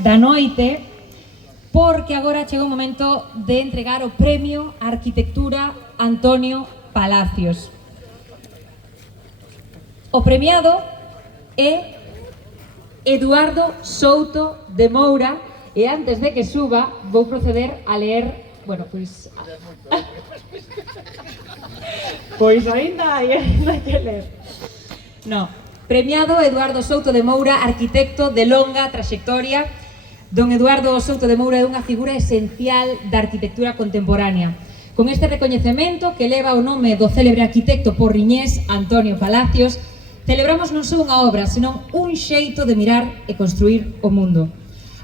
da noite, porque agora chega o momento de entregar o Premio a Arquitectura Antonio Palacios. O premiado é Eduardo Souto de Moura, e antes de que suba vou proceder a ler, bueno, pois ainda hai que ler. No, premiado Eduardo Souto de Moura, arquitecto de longa traxectoria. Don Eduardo Souto de Moura é unha figura esencial da arquitectura contemporánea. Con este recoñecemento que leva o nome do célebre arquitecto porriñés Antonio Palacios, celebramos non só unha obra, senón un xeito de mirar e construir o mundo.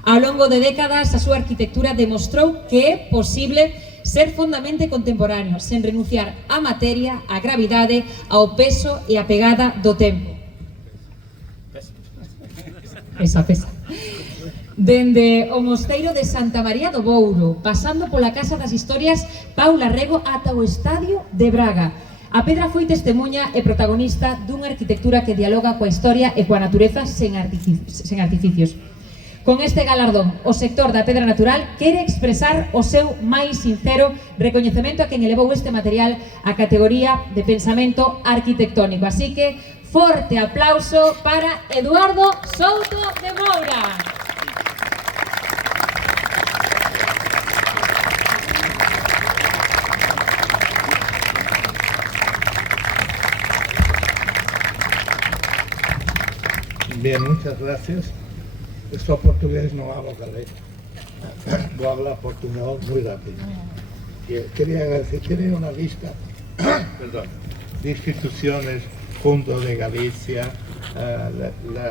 Ao longo de décadas, a súa arquitectura demostrou que é posible ser fondamente contemporáneo, sen renunciar á materia, á gravidade, ao peso e á pegada do tempo. Pesa. Dende o mosteiro de Santa María do Bouro, pasando pola Casa das Historias Paula Rego ata o Estadio de Braga, a pedra foi testemunha e protagonista dunha arquitectura que dialoga coa historia e coa natureza sen artificios. Con este galardón, o sector da pedra natural quere expresar o seu máis sincero recoñecemento a quen elevou este material á categoría de pensamento arquitectónico. Así que, forte aplauso para Eduardo Souto de Moura. Bien, muchas gracias. Esto portugués no hablo galego. Voy a hablar portugués muy rápido. Quería agradecer, tiene una lista de instituciones, Fondo de Galicia,